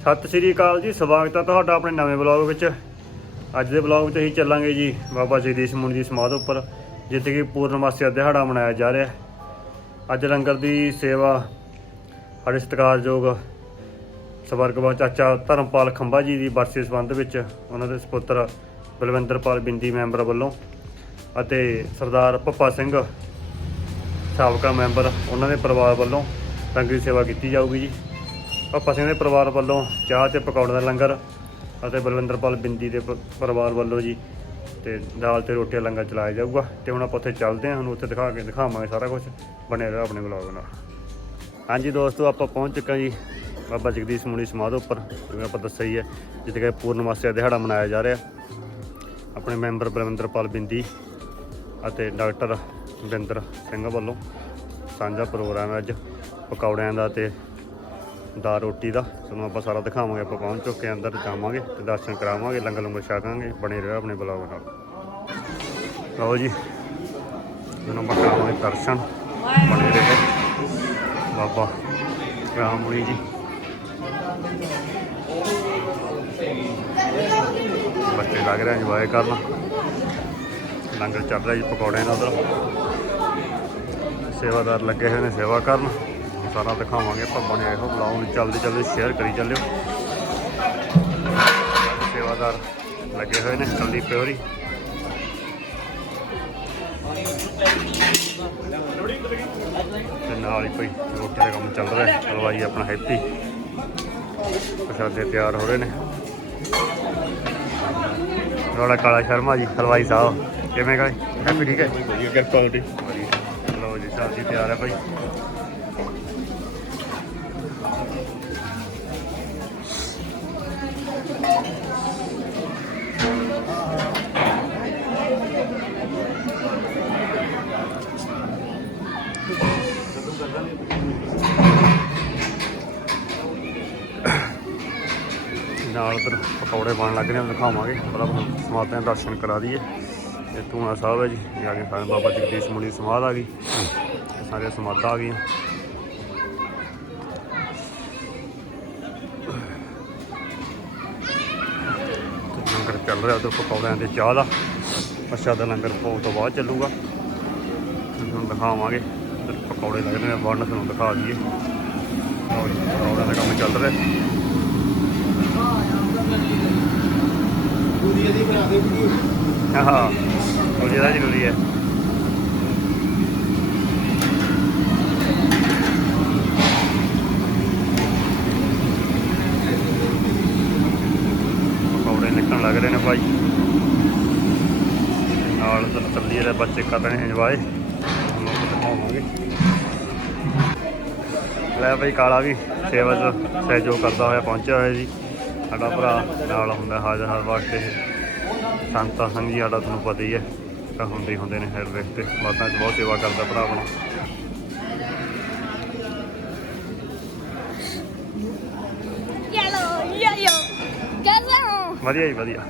ਸਤਿ ਸ੍ਰੀ ਅਕਾਲ ਜੀ, ਸਵਾਗਤ ਹੈ ਤੁਹਾਡਾ ਆਪਣੇ ਨਵੇਂ ਬਲੌਗ ਵਿੱਚ। ਅੱਜ ਦੇ ਬਲੌਗ ਵਿੱਚ ਅਸੀਂ ਚੱਲਾਂਗੇ ਜੀ ਬਾਬਾ ਜਗਦੀਸ਼ ਮੁਨੀ ਦੀ ਸਮਾਧ ਉੱਪਰ, ਜਿੱਥੇ ਕਿ ਪੂਰਨਮਾਸੀ ਦਾ ਦਿਹਾੜਾ ਮਨਾਇਆ ਜਾ ਰਿਹਾ। ਹੈ ਅੱਜ ਲੰਗਰ ਦੀ ਸੇਵਾ, ਸਾਡੇ ਸਤਿਕਾਰਯੋਗ ਸਵਰਗਵਾ ਚਾਚਾ ਧਰਮਪਾਲ ਖੰਭਾ ਜੀ ਦੀ ਬਰਸੀ ਸੰਬੰਧ ਵਿੱਚ ਉਹਨਾਂ ਦੇ ਸੁਪੁੱਤਰ ਬਲਵਿੰਦਰਪਾਲ ਬਿੰਦੀ ਮੈਂਬਰ ਵੱਲੋਂ ਅਤੇ ਸਰਦਾਰ ਪੱਪਾ ਸਿੰਘ ਸਾਬਕਾ ਮੈਂਬਰ ਉਹਨਾਂ ਦੇ ਪਰਿਵਾਰ ਵੱਲੋਂ ਲੰਗਰ ਦੀ ਸੇਵਾ ਕੀਤੀ ਜਾਊਗੀ ਜੀ। ਪੱਪਾ ਸਿੰਘ ਦੇ ਪਰਿਵਾਰ ਵੱਲੋਂ ਚਾਹ ਤੇ ਪਕੌੜੇ ਦਾ ਲੰਗਰ ਅਤੇ ਬਲਵਿੰਦਰਪਾਲ ਬਿੰਦੀ ਦੇ ਪਰਿਵਾਰ ਵੱਲੋਂ ਜੀ ਤੇ ਦਾਲ ਤੇ ਰੋਟੀ ਦਾ ਲੰਗਰ ਚਲਾਇਆ ਜਾਊਗਾ ਤੇ ਹੁਣ ਆਪਾਂ ਉੱਥੇ ਚੱਲਦੇ ਹਾਂ ਤੁਹਾਨੂੰ ਉੱਥੇ ਦਿਖਾ ਕੇ ਦਿਖਾਵਾਂਗੇ ਸਾਰਾ ਕੁਝ ਬਣੇ ਰਹੋ ਆਪਣੇ ਬਲੌਗ ਨਾਲ। ਹਾਂਜੀ ਦੋਸਤੋ, ਆਪਾਂ ਪਹੁੰਚ ਚੁੱਕੇ ਹਾਂ ਜੀ ਬਾਬਾ ਜਗਦੀਸ਼ ਮੁਨੀ ਸਮਾਧ ਉੱਪਰ, ਜਿਵੇਂ ਆਪਾਂ ਦੱਸਿਆ ਹੀ ਹੈ, ਜਿੱਥੇ ਕਿ ਪੂਰਨਮਾਸੀ ਦਾ ਦਿਹਾੜਾ ਮਨਾਇਆ ਜਾ ਰਿਹਾ। ਆਪਣੇ ਮੈਂਬਰ ਬਲਵਿੰਦਰਪਾਲ ਬਿੰਦੀ ਅਤੇ ਡਾਕਟਰ ਬਿੰਦਰ ਸਿੰਘ ਵੱਲੋਂ ਸਾਂਝਾ ਪ੍ਰੋਗਰਾਮ ਹੈ ਅੱਜ ਪਕੌੜਿਆਂ ਦਾ ਤੇ ਦਾ ਰੋਟੀ ਦਾ। ਤੁਹਾਨੂੰ ਆਪਾਂ ਸਾਰਾ ਦਿਖਾਵਾਂਗੇ, ਆਪਾਂ ਪਹੁੰਚ ਚੁੱਕੇ ਅੰਦਰ, ਜਾਵਾਂਗੇ ਤੇ ਦਰਸ਼ਨ ਕਰਾਵਾਂਗੇ, ਲੰਗਰ ਲੰਗਰ ਛਕਾਂਗੇ ਬਣੇ ਰਹੋ ਆਪਣੇ ਬਲੌਗ ਨਾਲ। ਲਓ ਜੀ ਤੁਹਾਨੂੰ ਆਪਾਂ ਕਰਾਵਾਂਗੇ ਦਰਸ਼ਨ, ਬਣੇ ਰਹੋ। ਬਾਬਾ ਰਾਮ ਮੁਨੀ ਜੀ। ਬੱਚੇ ਲੱਗ ਰਹੇ ਇੰਜੋਏ ਕਰਨ। ਲੰਗਰ ਚੱਲ ਰਿਹਾ ਜੀ ਪਕੌੜਿਆਂ ਦਾ ਉਧਰ। ਸੇਵਾਦਾਰ ਲੱਗੇ ਹੋਏ ਨੇ ਸੇਵਾ ਕਰਨ। ਸਾਰਾ ਦਿਖਾਵਾਂਗੇ ਆਪਾਂ ਬਣਿਆ ਇਹੋ ਬਲੌਗ ਨੂੰ ਜਲਦੀ ਜਲਦੀ ਸ਼ੇਅਰ ਕਰੀ ਚੱਲਿਓ ਸੇਵਾਦਾਰ ਲੱਗੇ ਹੋਏ ਨੇ ਕੱਲੀ ਪਿਓਰੀ। ਤੇ ਨਾਲ ਹੀ ਕੋਈ ਰੋਟੀ ਦਾ ਕੰਮ ਚੱਲ ਰਿਹਾ ਹਲਵਾਈ ਆਪਣਾ ਹੈਪੀ। ਪ੍ਰਸ਼ਾਦੇ ਤਿਆਰ ਹੋ ਰਹੇ ਨੇ। ਰੋੜਾ ਕਾਲਾ ਸ਼ਰਮਾ ਜੀ ਹਲਵਾਈ ਸਾਹਿਬ ਕਿਵੇਂ ਗਏ? ਹੈਪੀ ਠੀਕ ਹੈ? ਵਧੀਆ ਕਿਰਪਾ ਤੁਹਾਡੀ। ਲਓ ਜੀ ਸਬਜ਼ੀ ਤਿਆਰ ਹੈ ਭਾਈ। ਨਾਲ ਉਧਰ ਪਕੌੜੇ ਬਣ ਲੱਗ ਰਹੇ ਨੇ, ਦਿਖਾਵਾਂਗੇ। ਪਹਿਲਾਂ ਆਪਾਂ ਦੇ ਦਰਸ਼ਨ ਕਰਾ ਦਈਏ। ਇਹ ਧੂਣਾ ਸਾਹਿਬ ਹੈ ਜੀ ਇਹ ਆ ਕੇ ਸਾਰੇ ਬਾਬਾ ਜਗਦੀਸ਼ ਮੁਨੀ ਸਮਾਧ ਆ ਗਈ। ਇਹ ਸਾਰੇ ਸਮਾਧਾਂ ਆ ਗਈਆਂ। ਲੰਗਰ ਚੱਲ ਰਿਹਾ ਉਧਰ ਪਕੌੜਿਆਂ ਦੇ ਚਾਹ ਦਾ। ਅੱਛਾ ਦਾ ਲੰਗਰ ਭੋਗ ਤੋਂ ਬਾਅਦ ਚੱਲੂਗਾ। ਤੁਹਾਨੂੰ ਦਿਖਾਵਾਂਗੇ ਪਕੌੜੇ ਲੱਗਦੇ ਨੇ ਬਣਨ ਤੁਹਾਨੂੰ ਦਿਖਾ ਦਈਏ। ਪਕੌੜਿਆਂ ਦਾ ਕੰਮ ਚੱਲ ਰਿਹਾ। ਪੂਰੀ ਦੀ ਬਣਾ ਦੇ ਵੀਡੀਓ ਹਾਂ ਉਹ ਜਿਹੜਾ ਜ਼ਰੂਰੀ ਹੈ ਪਕੌੜੇ ਨਿਕਲਣ ਲੱਗ ਰਹੇ ਨੇ ਭਾਈ ਨਾਲ ਤਾਂ ਚੱਲੀ ਰਹੇ ਬੱਚੇ ਕਰ ਰਹੇ ਨੇ ਇੰਜੋਏ ਤੁਹਾਨੂੰ ਆਪਾਂ ਦਿਖਾਵਾਂਗੇ ਲੈ ਭਾਈ ਕਾਲਾ ਵੀ ਸੇਵਾ ਚ ਸਹਿਯੋਗ ਕਰਦਾ ਹੋਇਆ ਪਹੁੰਚਿਆ ਹੋਇਆ ਜੀ ਸਾਡਾ ਭਰਾ ਨਾਲ ਹੁੰਦਾ ਹਾਜ਼ਰ ਹਰ ਵਾਸਤੇ ਇਹ ਸੰਤਾ ਜੀ ਸਾਡਾ ਤੁਹਾਨੂੰ ਪਤਾ ਹੀ ਹੈ। ਤਾਂ ਹੁੰਦੇ ਹੀ ਹੁੰਦੇ ਨੇ ਹੈਡ ਵੇਖ ਤੇ 'ਚ ਬਹੁਤ ਸੇਵਾ ਕਰਦਾ ਭਰਾ ਆਪਣਾ. ਵਧੀਆ ਜੀ ਵਧੀਆ।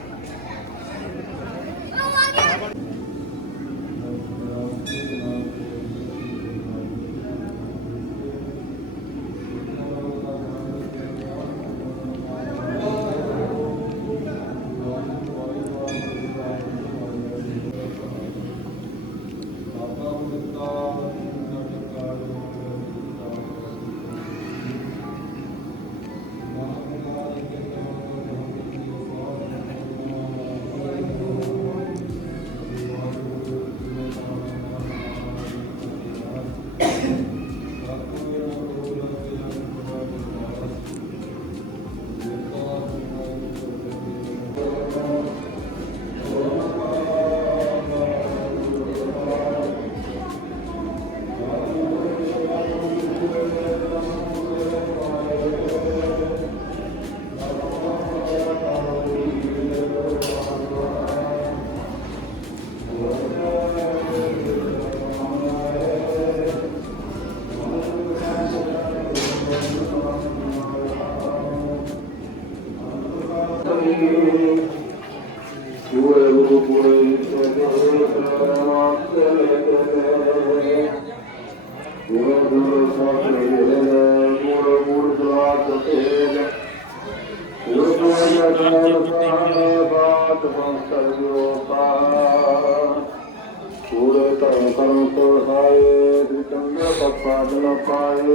ਪਪਾ ਜਨ ਪਾਏ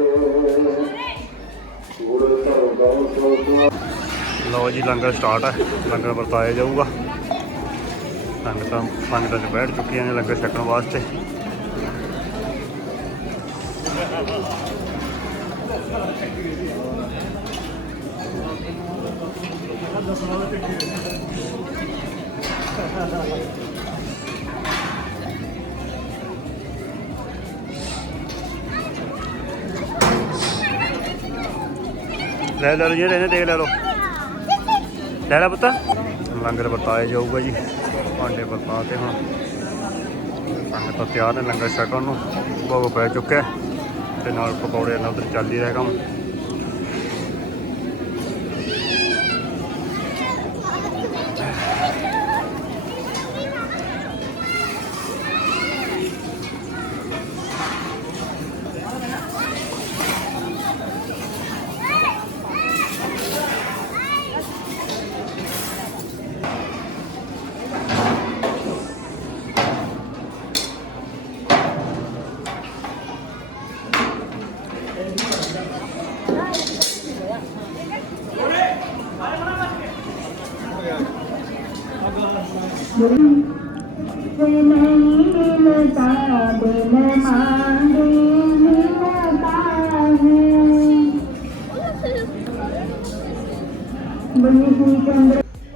ਕੂੜੇ ਧਰਮ ਕਰਮ ਕੋ ਸੁਆ ਲਓ ਜੀ, ਲੰਗਰ ਸਟਾਰਟ ਹੈ ਲੰਗਰ ਵਰਤਾਇਆ ਜਾਊਗਾ। ਸੰਗਤਾਂ ਸੰਗਤਾਂ 'ਚ ਬੈਠ ਚੁੱਕੀਆਂ ਨੇ ਲੰਗਰ ਛਕਣ ਵਾਸਤੇ। ਲੈ ਲੈ ਲਓ ਜਿਹੜੇ ਨੇ ਦੇਖ ਲੈ ਲਓ। ਲੈ ਲੈ ਪੁੱਤ। ਲੰਗਰ ਵਰਤਾਇਆ ਜਾਊਗਾ ਜੀ। ਭਾਂਡੇ ਵਰਤਾ ਤੇ ਹੁਣ। ਭਾਂਡੇ ਤਾਂ ਤਿਆਰ ਨੇ, ਲੰਗਰ ਛਕਣ ਨੂੰ। ਭੋਗ ਪੈ ਚੁੱਕਿਆ। ਹੈ ਤੇ ਨਾਲ ਪਕੌੜੇ ਨਾਲ ਉਧਰ ਚੱਲ ਹੀ ਰਿਹਾ ਕੰਮ।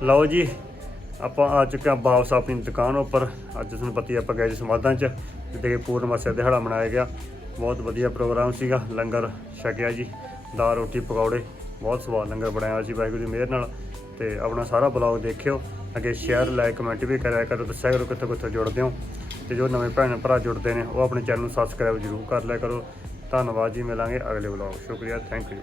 ਲਓ ਜੀ, ਆਪਾਂ ਆ ਚੁੱਕੇ ਹਾਂ ਵਾਪਸ ਆਪਣੀ ਦੁਕਾਨ ਉੱਪਰ। ਅੱਜ ਤੁਹਾਨੂੰ ਪਤੀ ਆਪਾਂ ਗਏ ਸੀ ਸਮਾਧਾਂ 'ਚ, ਜਿੱਥੇ ਕਿ ਪੂਰਨਮਾਸੀ ਦਿਹਾੜਾ ਮਨਾਇਆ ਗਿਆ। ਬਹੁਤ ਵਧੀਆ ਪ੍ਰੋਗਰਾਮ ਸੀਗਾ, ਲੰਗਰ ਛਕਿਆ ਜੀ, ਦਾਲ, ਰੋਟੀ, ਪਕੌੜੇ। ਬਹੁਤ ਸਵਾਦ ਲੰਗਰ ਬਣਾਇਆ ਸੀ, ਵਾਹਿਗੁਰੂ ਦੀ ਮਿਹਰ ਨਾਲ। ਤੇ ਆਪਣਾ ਸਾਰਾ ਬਲੌਗ ਦੇਖਿਓ। ਅੱਗੇ ਸ਼ੇਅਰ ਲਾਈਕ ਕਮੈਂਟ ਵੀ ਕਰਿਆ ਕਰੋ ਦੱਸਿਆ ਕਰੋ ਕਿੱਥੇ ਕਿੱਥੇ ਜੁੜਦੇ ਹੋ। ਤੇ ਜੋ ਨਵੇਂ ਭੈਣ ਭਰਾ ਜੁੜਦੇ ਨੇ, ਉਹ ਆਪਣੇ ਚੈਨਲ ਨੂੰ ਸਬਸਕ੍ਰਾਈਬ ਜ਼ਰੂਰ ਕਰ ਲਿਆ ਕਰੋ। ਧੰਨਵਾਦ ਜੀ, ਮਿਲਾਂਗੇ ਅਗਲੇ ਬਲੌਗ ਸ਼ੁਕਰੀਆ ਥੈਂਕ ਯੂ